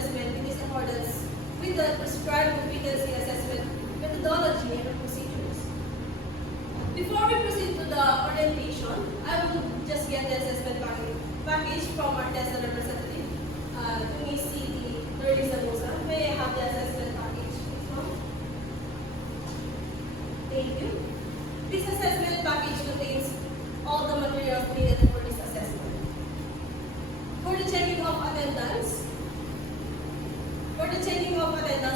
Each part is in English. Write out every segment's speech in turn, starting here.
assessment in accordance with the prescribed competency assessment methodology and procedures. Before we proceed to the orientation, I will just get the assessment package from our TESDA representative, Ms. C. Nerlisa Mosa. May I have the assessment package, please, ma'am? Thank you. This assessment package contains all the materials needed for this assessment. For the checking of attendance,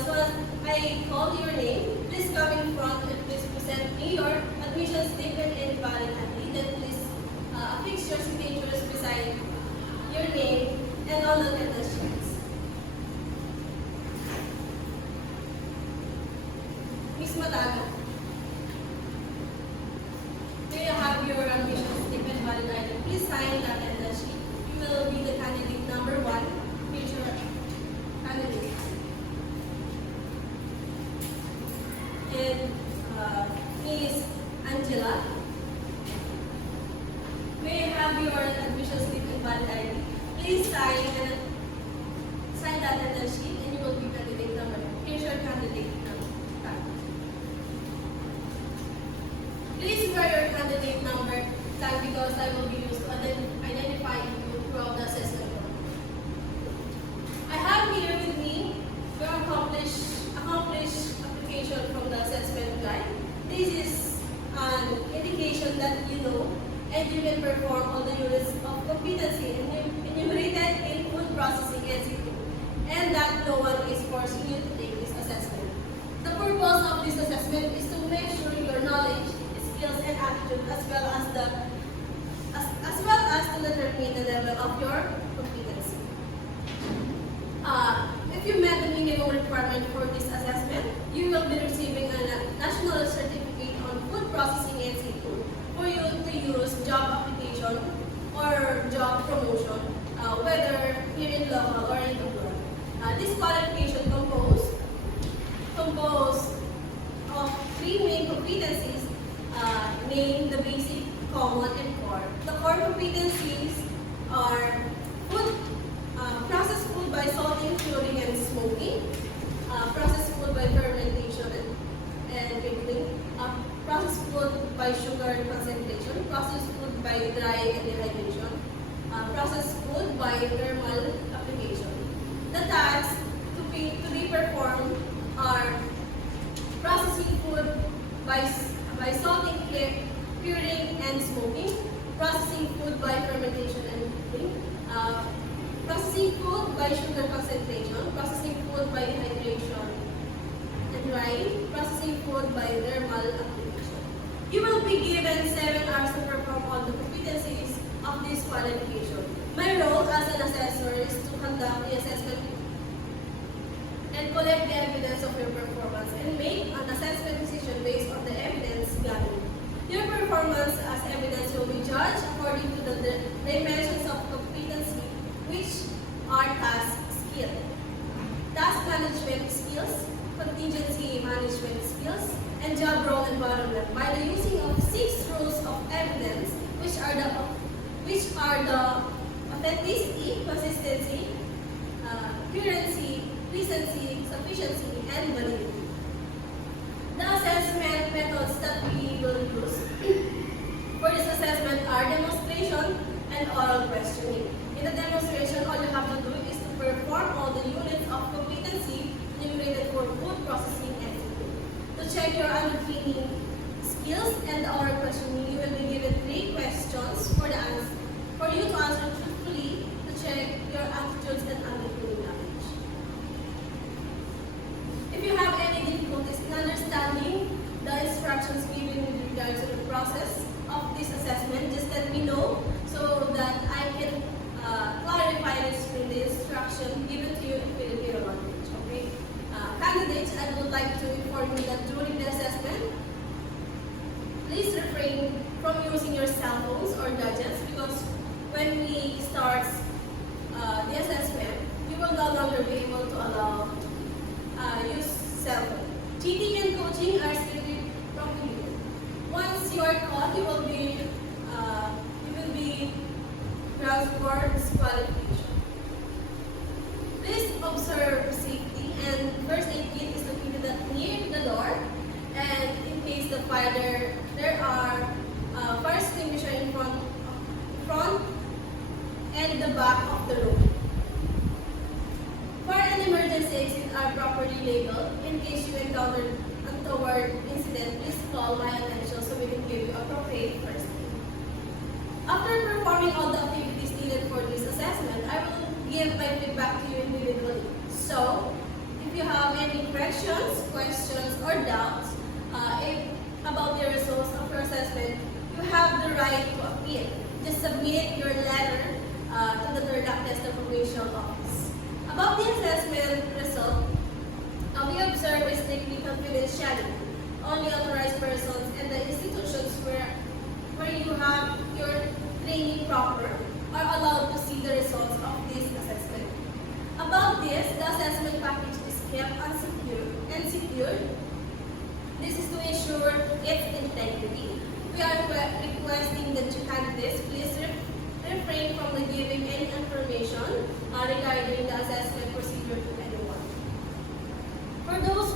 once I call your name, please come in front and please present me your admission statement and valid ID. Then please affix your signatures beside your name and all the attendance sheets. Ms. Mataga, do you have your admission statement valid ID? Please sign the attendance sheet. You will be the candidate number 1, future candidate. And Ms. Angela, may I have your admission statement valid ID? Please sign the attendance sheet and you will be candidate number 2. Here's your candidate number. Please wear your candidate number tag because I will be used to identify you throughout the assessment. I have here with me your accomplished application from the assessment guide. This is an indication that you know and you can perform all the units of competency enumerated in food processing NC2, and that no one is forcing you to take this assessment. The purpose of this assessment is to measure your knowledge, skills, and attitude as well as to determine the level of your competency. If you met the minimum requirement for this assessment, you will be receiving a national certificate on food processing NC2 for you to use job application or job promotion, whether here in local or in abroad. This qualification composed of 3 main competencies, named the basic, common, and core. The core competencies are processed food by salting, curing, and smoking, processed food by fermentation and pickling, processed food by sugar concentration, processed food by drying and dehydration, processed food by thermal application. The tasks to be performed are processing food by salting, curing, and smoking, processing food by fermentation and pickling, processing food by sugar concentration, processing food by dehydration and drying, processing food by thermal application. You will be given 7 hours to perform all the competencies of this qualification. My role as an assessor is to conduct the assessment and collect the evidence of your performance and make an assessment decision based on the evidence gathered. Your performance as evidence will be judged according to the dimensions of competency, which are task skill, task management skills, contingency management skills, and job role environment by the using of 6 rules of evidence, which are the authenticity, consistency, accuracy, recency, sufficiency, and validity. The assessment methods that we will use for this assessment are demonstration and oral questioning. In the demonstration, all you have to do is to perform all the units of competency enumerated for food processing and food. To check your underpinning skills and the oral questioning, you will be given 3 questions for you to answer truthfully to check your attitudes and underpinning knowledge. If you have any difficulties in understanding the instructions given with regards to the process of this assessment, just let me know so that I can clarify and explain the instruction given to you in Filipino language. Okay? Candidates, I would like to inform you that during the assessment, please refrain from using your cell phones or gadgets because when we start the assessment, you will no longer be able to allow use cell phone. Cheating and coaching are strictly prohibited. Once you are caught, you will be grounds for disqualification. Please observe exit are properly labeled. In case you encounter untoward incident, please call my attention so we can give you appropriate first aid. After performing all the activities needed for this assessment, I will give my feedback to you individually. So, if you have any questions, or doubts about the results of your assessment, you have the right to appeal. Just submit your letter to the Tarlac Test Provincial Office. About the assessment result, we observe strictly confidentiality. Only authorized persons and the institutions where you have your training proper are allowed to see the results of this assessment. About this, the assessment package is kept and secured. This is to ensure its integrity. We are requesting that you candidates please refrain from giving any information regarding the assessment procedure to anyone. For those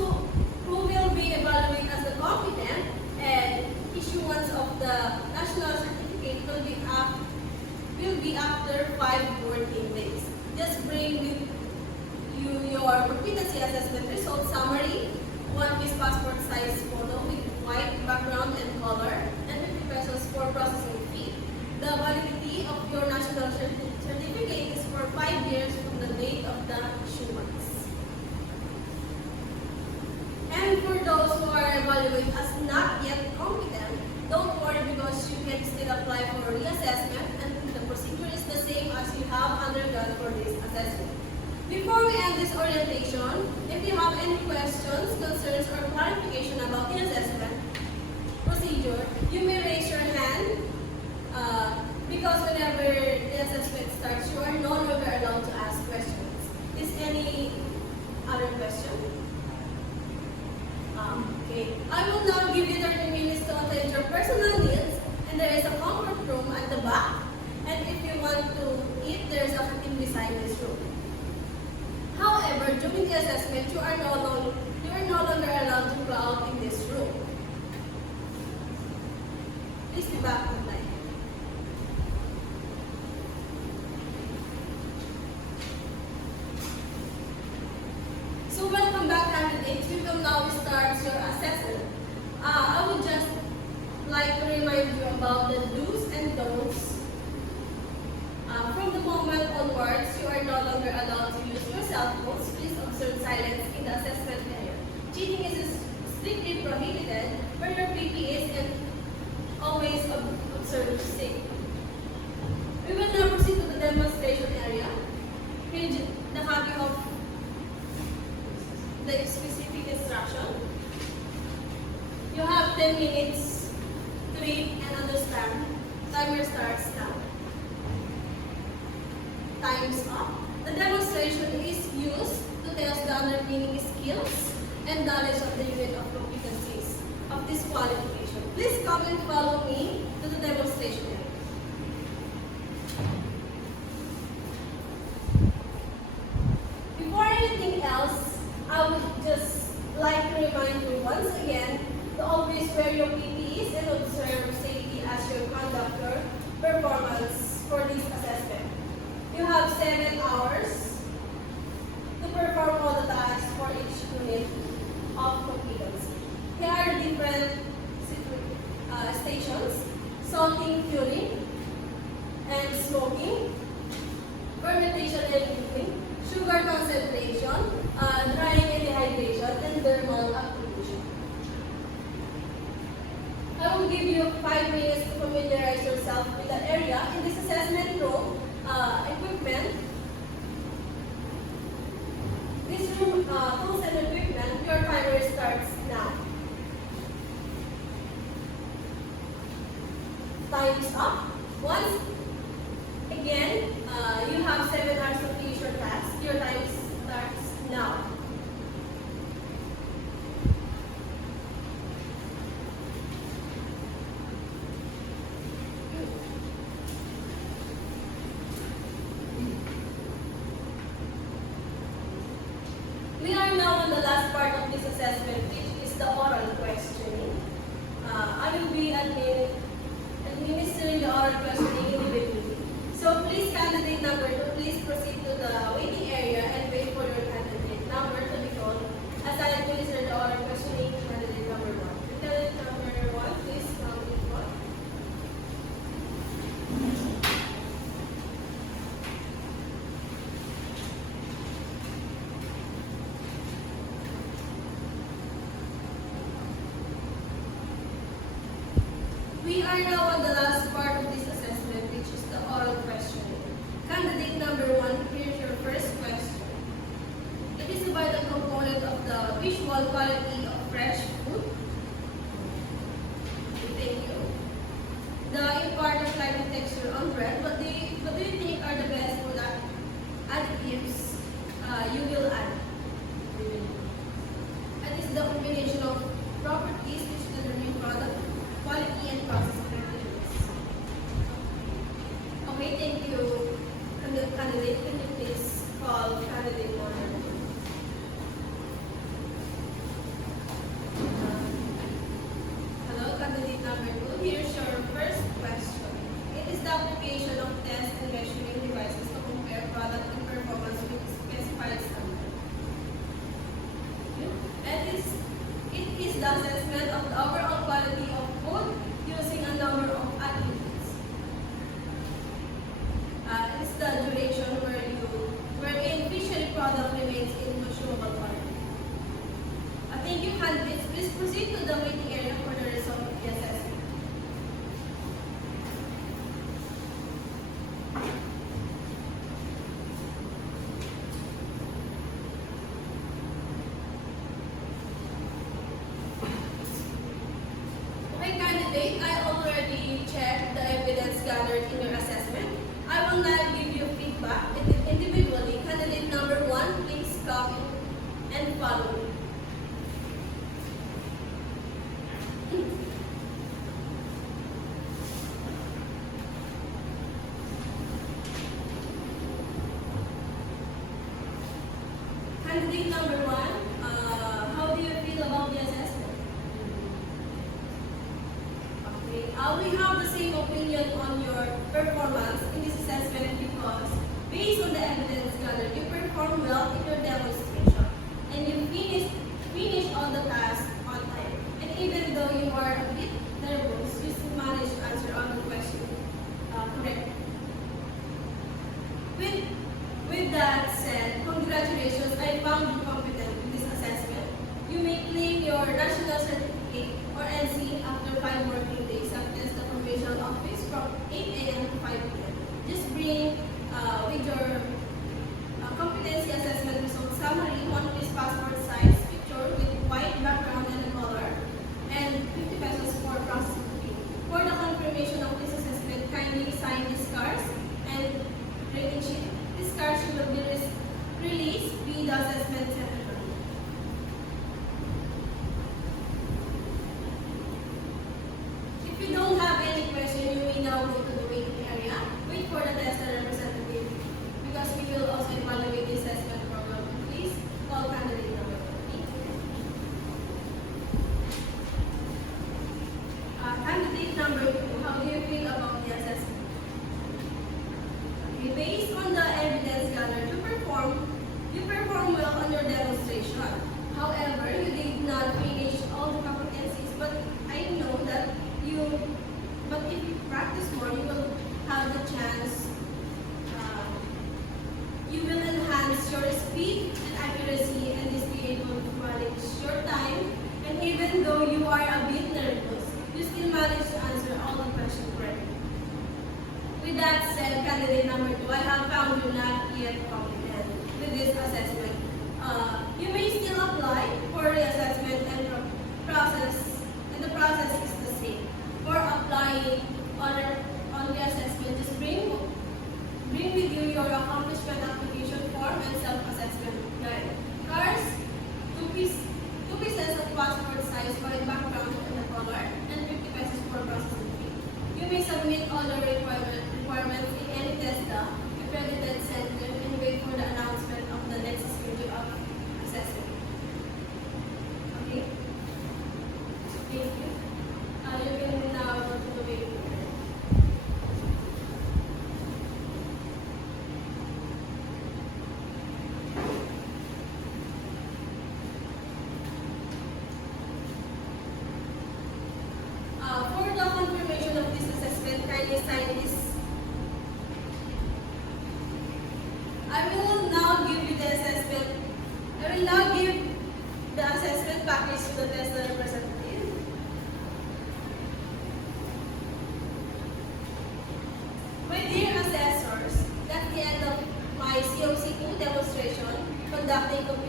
who will be evaluated as the competent, and issuance of the national certificate will be after 5 working days. Just bring with you your competency assessment result summary, 1-piece passport size photo with white background and color, and 50 pesos for processing fee. The validity of your national certificate is for 5 years from the date of the issuance. And for those who are evaluated as not yet competent, don't worry because you can still apply for reassessment and the procedure is the same as you have undergone for this assessment. Before we end this orientation, if you have any questions, concerns, or clarification about the assessment procedure, you may raise your hand because whenever the assessment starts, you are no longer allowed to ask questions. Is any other question? Okay. I will now give you 30 minutes to attend your personal needs, and there is a comfort room at the back. And if you want to eat, there is a canteen beside this room. However, during the assessment, you are no longer allowed to go out in this room. Please be back on time. So welcome back, candidates. We will now start your assessment. I would just like to remind you about the do's and don'ts. From the moment onwards, you are no longer allowed to use your cell phones. Please observe silence in the assessment area. Cheating is strictly prohibited. Wear your PPEs and always observe safety. We will now proceed to the demonstration area. Read the copy of the specific instruction. You have 10 minutes to read and understand. Timer starts now. Time's up. The demonstration is used to test the underlying skills and knowledge of the unit of competencies of this qualification. Please come and follow me to the demonstration area. Before anything else, I would just like to remind you once again to always wear your PPEs and observe safety as you conduct your performance for this assessment. You have 7 hours to perform all the tasks for each unit of competency. There are different stations: salting, curing, and smoking, fermentation and cooking, sugar concentration, drying and dehydration, and thermal activation. I will give you 5 minutes to familiarize yourself with the area. In this assessment room, equipment. This room, tools and equipment, your timer starts now. Time's up. Once again, you have 7 hours to finish your task. Your time starts now. We are now on the last part of this assessment, which is the oral questioning. I will be administering the oral questioning individually. So please, candidate number 2, please proceed to the waiting area and wait for your candidate number is a vital component of the visual quality of fresh food. Thank you. The impart of light and texture on bread. What do you think are the best food additives you will add? And is the combination of properties which determine product quality and process effectiveness. Okay, thank you. Candidate, can you please call candidate number 2? Hello, candidate number 2. Here's your first question. It is the application of test and measuring devices to compare product and performance with specified standard. And it is the assessment of the overall quality of food using a number of attributes. It's the duration wherein fishery product remains in consumable quality. Thank you, candidates. Please proceed to the waiting area for the result of the assessment. Okay, candidate, I already checked the evidence gathered in your assessment. I will now give you feedback individually. Candidate number 1, please come and follow me. Candidate number 1, how do you feel about the assessment? Okay, we have the same opinion on your performance in this assessment because based on the evidence gathered, you performed well in your demonstration and you finished all the tasks on time. And even though you are a bit nervous, you still managed to answer all the questions correctly. With that said, congratulations, I found you competent in this assessment. You may claim your national certificate or NC after 5 working days at the probation office from 8 a.m. to 5 p.m. Just bring with your competency assessment result summary, 1 piece passport size picture with white background and a color, and 50 pesos for processing fee. For the confirmation of this assessment, kindly sign these cards and rating sheet. These cards will be released via the assessment center. If you don't have any question, you may now go to the waiting area. Wait for the tester representative because we will also evaluate the assessment program. Please call candidate number 3. Candidate number 2, how do you feel about the assessment? Okay, based on the evidence gathered, you perform well on your demonstration. However, you did not finish all the competencies, but I know that but if you practice more, you will have the chance, you will enhance your speed and accuracy and just be able to manage your time. And even though you are a bit nervous, you still manage to answer all the questions correctly. With that said, candidate number 2, I have found you not yet competent with this assessment. You may still apply for the assessment and process, and the process is the same. For applying on the assessment, just bring with you your accomplishment application form and self-assessment guide. Cards, 2 pieces of passport size white background and a color, and 50 pesos for processing fee. You may submit all the requirements in any TESDA accredited center and wait for the announcement of the next schedule of assessment. Okay? Thank you. You can now go to the waiting area. For the confirmation of this assessment, kindly sign this. I will now give you the assessment. I will now give the assessment package to the tester representative. My dear assessors, that's the end of my COC2 demonstration conducting computer